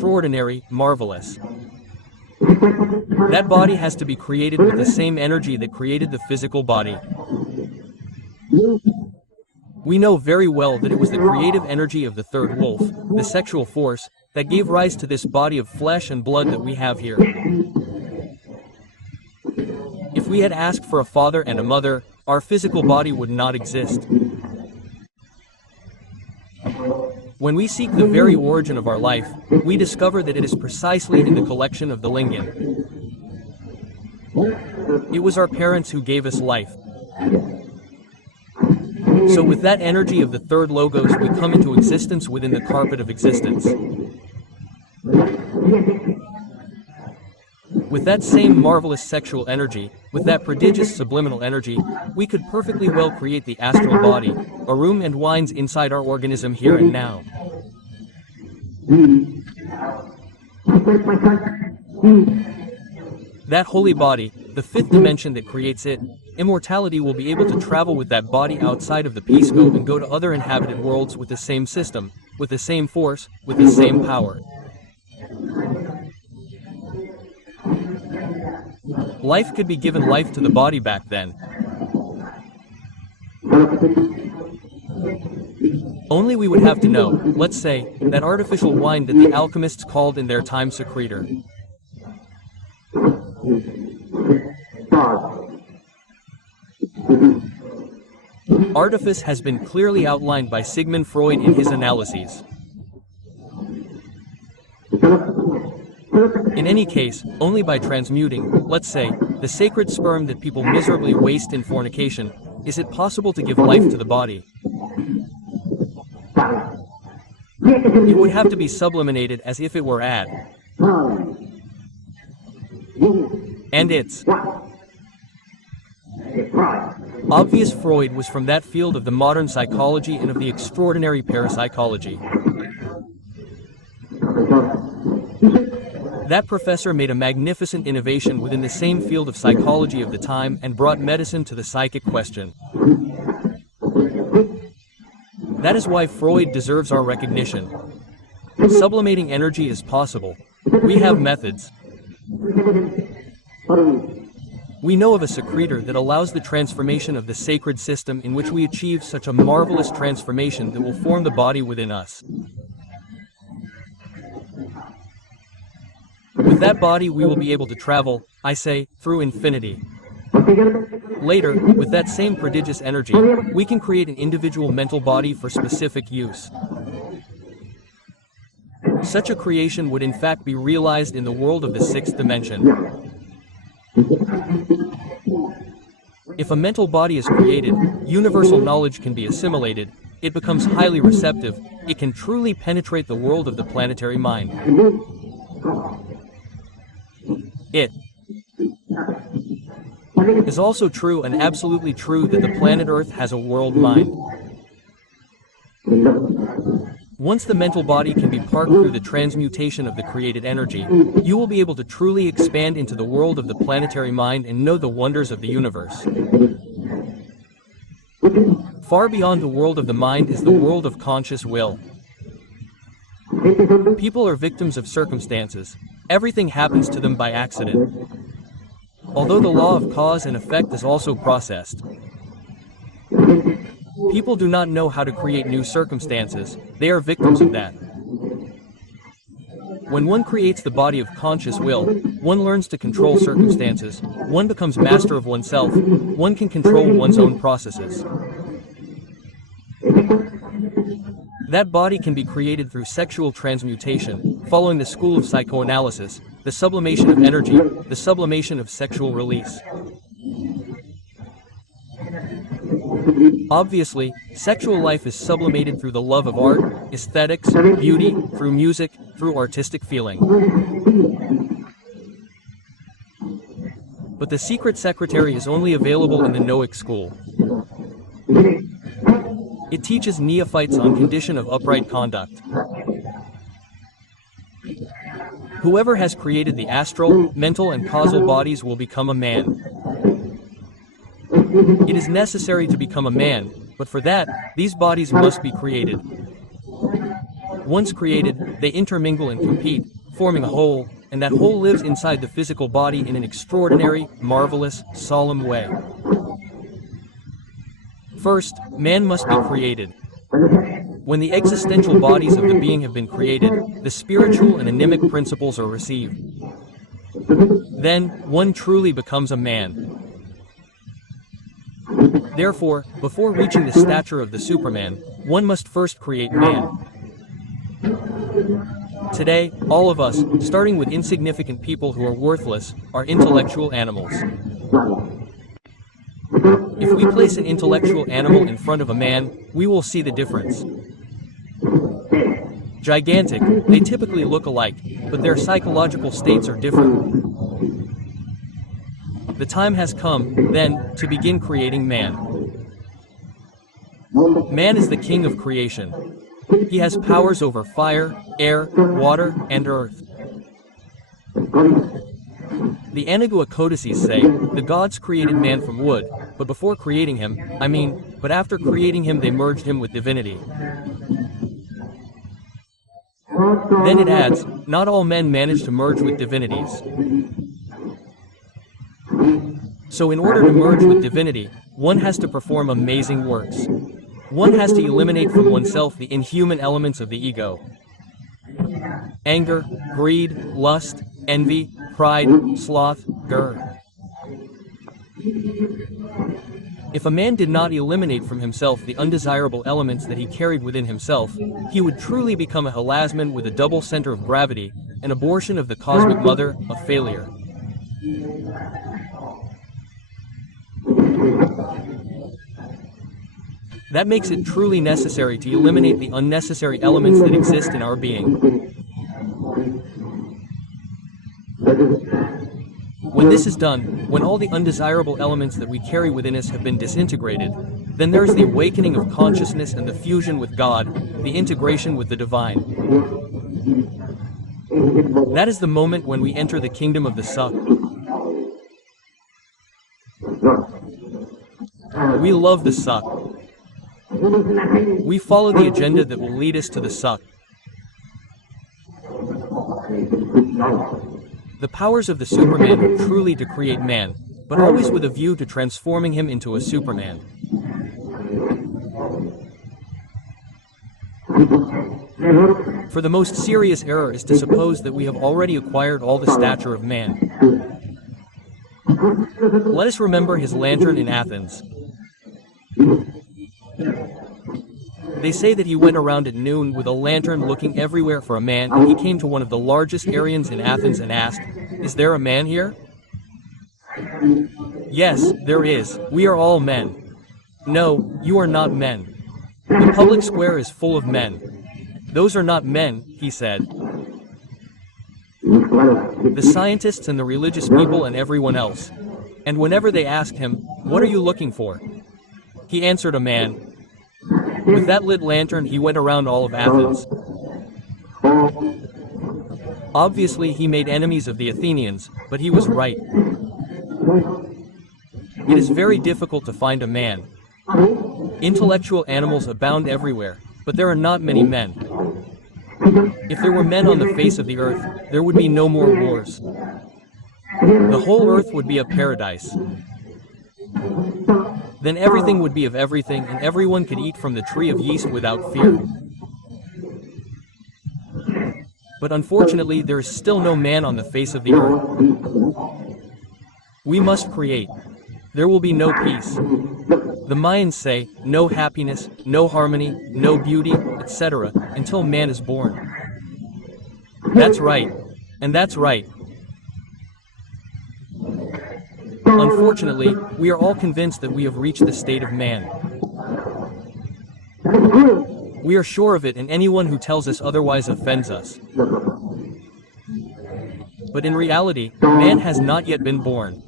extraordinary, marvelous. That body has to be created with the same energy that created the physical body. We know very well that it was the creative energy of the third wolf, the sexual force, that gave rise to this body of flesh and blood that we have here. If we had asked for a father and a mother, our physical body would not exist. When we seek the very origin of our life, we discover that it is precisely in the collection of the lingam. It was our parents who gave us life. So with that energy of the third logos we come into existence within the carpet of existence. With that same marvelous sexual energy, with that prodigious subliminal energy, we could perfectly well create the astral body, a room and winds inside our organism here and now. That holy body, the fifth dimension that creates it, immortality will be able to travel with that body outside of the P-scope and go to other inhabited worlds with the same system, with the same force, with the same power. Life could be given life to the body back then. Only we would have to know, let's say, that artificial wine that the alchemists called in their time secretor. Artifice has been clearly outlined by Sigmund Freud in his analyses. In any case, only by transmuting, let's say, the sacred sperm that people miserably waste in fornication, is it possible to give life to the body. It would have to be sublimated as if it were ad. And it's obvious Freud was from that field of the modern psychology and of the extraordinary parapsychology. That professor made a magnificent innovation within the same field of psychology of the time and brought medicine to the psychic question. That is why Freud deserves our recognition. Sublimating energy is possible. We have methods. We know of a secretor that allows the transformation of the sacred system in which we achieve such a marvelous transformation that will form the body within us. With that body we will be able to travel, I say, through infinity. Later, with that same prodigious energy, we can create an individual mental body for specific use. Such a creation would in fact be realized in the world of the sixth dimension. If a mental body is created, universal knowledge can be assimilated, it becomes highly receptive, it can truly penetrate the world of the planetary mind. It is also true and absolutely true that the planet Earth has a world mind. Once the mental body can be parked through the transmutation of the created energy, you will be able to truly expand into the world of the planetary mind and know the wonders of the universe. Far beyond the world of the mind is the world of conscious will. People are victims of circumstances. Everything happens to them by accident. Although the law of cause and effect is also processed. People do not know how to create new circumstances, they are victims of that. When one creates the body of conscious will, one learns to control circumstances, one becomes master of oneself, one can control one's own processes. That body can be created through sexual transmutation, following the school of psychoanalysis, the sublimation of energy, the sublimation of sexual release. Obviously, sexual life is sublimated through the love of art, aesthetics, beauty, through music, through artistic feeling. But the secret secretary is only available in the Noahic school. It teaches neophytes on condition of upright conduct. Whoever has created the astral, mental and causal bodies will become a man. It is necessary to become a man, but for that, these bodies must be created. Once created, They intermingle and compete, forming a whole, and that whole lives inside the physical body in an extraordinary, marvelous, solemn way. First, man must be created. When the existential bodies of the being have been created, the spiritual and animic principles are received. Then, one truly becomes a man. Therefore, before reaching the stature of the Superman, one must first create man. Today, all of us, starting with insignificant people who are worthless, are intellectual animals. If we place an intellectual animal in front of a man, we will see the difference. Gigantic, they typically look alike, but their psychological states are different. The time has come, then, to begin creating man. Man is the king of creation. He has powers over fire, air, water, and earth. The Antigua Codices say, the gods created man from wood, but before creating him, but after creating him they merged him with divinity. Then it adds, not all men manage to merge with divinities. So in order to merge with divinity, one has to perform amazing works. One has to eliminate from oneself the inhuman elements of the ego. Anger, greed, lust, envy, pride, sloth, If a man did not eliminate from himself the undesirable elements that he carried within himself, he would truly become a halasman with a double center of gravity, an abortion of the cosmic mother, a failure. That makes it truly necessary to eliminate the unnecessary elements that exist in our being. When this is done, when all the undesirable elements that we carry within us have been disintegrated, then there is the awakening of consciousness and the fusion with God, the integration with the divine. That is the moment when we enter the kingdom of the Suck. We love the Suck. We follow the agenda that will lead us to the Suck. The powers of the Superman are truly to create man, but always with a view to transforming him into a Superman. For the most serious error is to suppose that we have already acquired all the stature of man. Let us remember his lantern in Athens. They say that he went around at noon with a lantern looking everywhere for a man, and he came to one of the largest arenas in Athens and asked, "Is there a man here?" "Yes, there is. We are all men." "No, you are not men. The public square is full of men." "Those are not men," he said. The scientists and the religious people and everyone else. And whenever they asked him, "What are you looking for?" he answered, "A man." With that lit lantern he went around all of Athens. Obviously he made enemies of the Athenians, but he was right. It is very difficult to find a man. Intellectual animals abound everywhere, but there are not many men. If there were men on the face of the earth, there would be no more wars. The whole earth would be a paradise. Then everything would be of everything, and everyone could eat from the tree of yeast without fear. But unfortunately, there is still no man on the face of the earth. We must create. There will be no peace. The Mayans say, no happiness, no harmony, no beauty, etc., until man is born. That's right. And that's right. Unfortunately, we are all convinced that we have reached the state of man. We are sure of it, and anyone who tells us otherwise offends us. But in reality, man has not yet been born.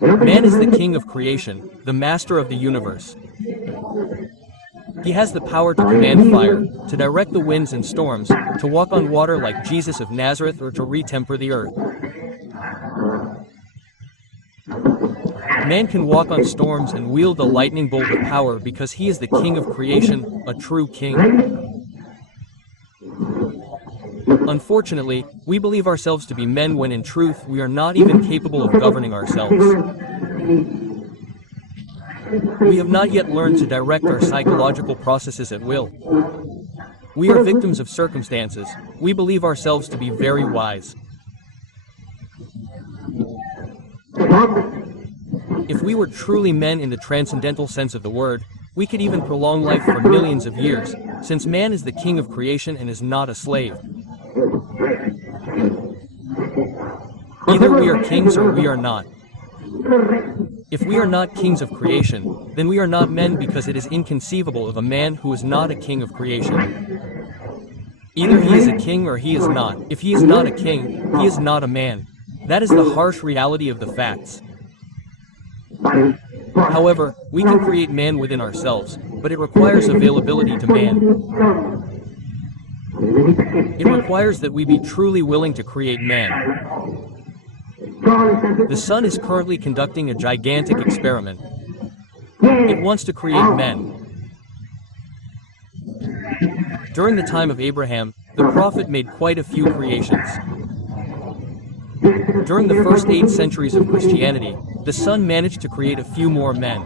Man is the king of creation, the master of the universe. He has the power to command fire, to direct the winds and storms, to walk on water like Jesus of Nazareth, or to retemper the earth. Man can walk on storms and wield the lightning bolt of power because he is the king of creation, a true king. Unfortunately, we believe ourselves to be men when in truth we are not even capable of governing ourselves. We have not yet learned to direct our psychological processes at will. We are victims of circumstances. We believe ourselves to be very wise. If we were truly men in the transcendental sense of the word, we could even prolong life for millions of years, since man is the king of creation and is not a slave. Either we are kings or we are not. If we are not kings of creation, then we are not men, because it is inconceivable of a man who is not a king of creation. Either he is a king or he is not. If he is not a king, he is not a man. That is the harsh reality of the facts. However, we can create man within ourselves, but it requires availability to man. It requires that we be truly willing to create man. The sun is currently conducting a gigantic experiment. It wants to create men. During the time of Abraham, the prophet made quite a few creations. During the first 8 centuries of Christianity, the sun managed to create a few more men.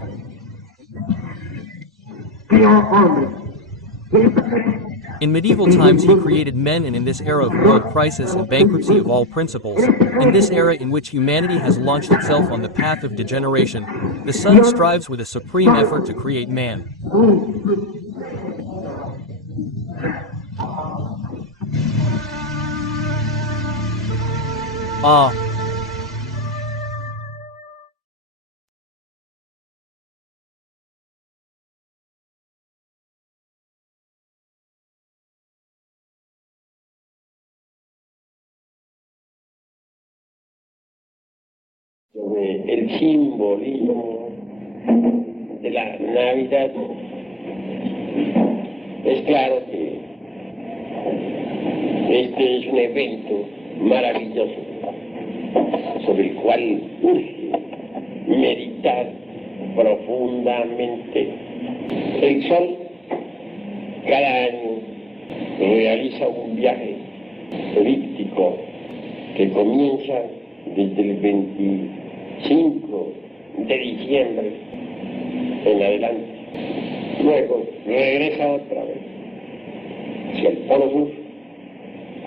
In medieval times he created men, and in this era of world crisis and bankruptcy of all principles, in this era in which humanity has launched itself on the path of degeneration, the sun strives with a supreme effort to create man. El simbolismo de la Navidad. Es claro que este es un evento maravilloso sobre el cual urge meditar profundamente. El Sol cada año realiza un viaje elíptico que comienza desde el 25 de diciembre en adelante. Luego regresa otra vez hacia el polo sur,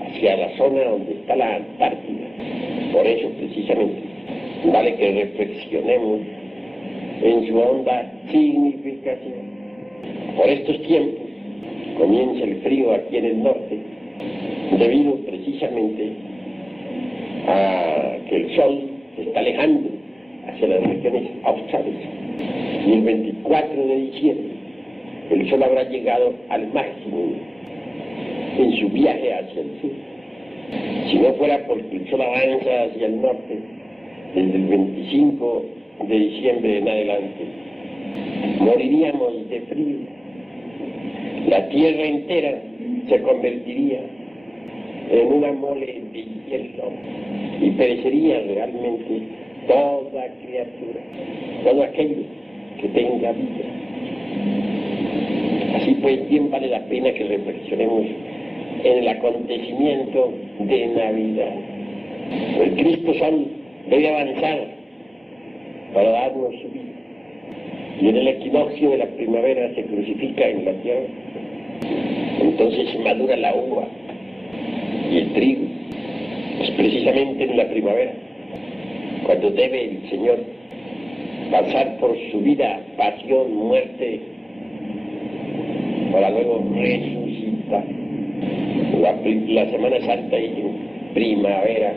hacia la zona donde está la Antártida. Por eso precisamente vale que reflexionemos en su honda significación. Por estos tiempos comienza el frío aquí en el norte, debido precisamente a que el sol se está alejando hacia las regiones australes. Y el 24 de diciembre el sol habrá llegado al máximo en su viaje hacia el sur. Si no fuera porque el sol avanza hacia el norte desde el 25 de diciembre en adelante, moriríamos de frío. La tierra entera se convertiría en una mole de hielo y perecería realmente toda criatura, todo aquello que tenga vida. Así pues, bien vale la pena que reflexionemos en el acontecimiento de Navidad. El Cristo Sol debe avanzar para darnos su vida. Y en el equinoccio de la primavera se crucifica en la tierra. Entonces madura la uva y el trigo. Pues precisamente en la primavera, cuando debe el Señor pasar por su vida, pasión, muerte, para luego resucitar. La Semana Santa y en primavera.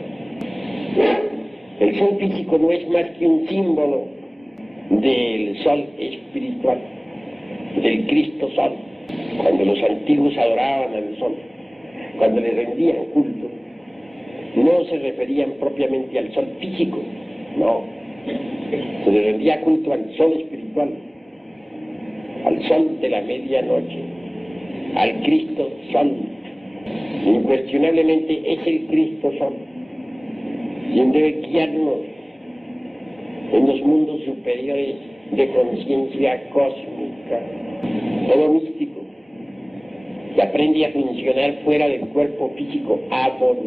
El sol físico no es más que un símbolo del sol espiritual, del Cristo Sol. Cuando los antiguos adoraban al sol, cuando le rendían culto, no se referían propiamente al sol físico, no. Se le rendía culto al sol espiritual, al sol de la medianoche, al Cristo Sol. Incuestionablemente es el Cristo Sol quien debe guiarnos en los mundos superiores de conciencia cósmica. Todo místico y aprende a funcionar fuera del cuerpo físico a voluntad.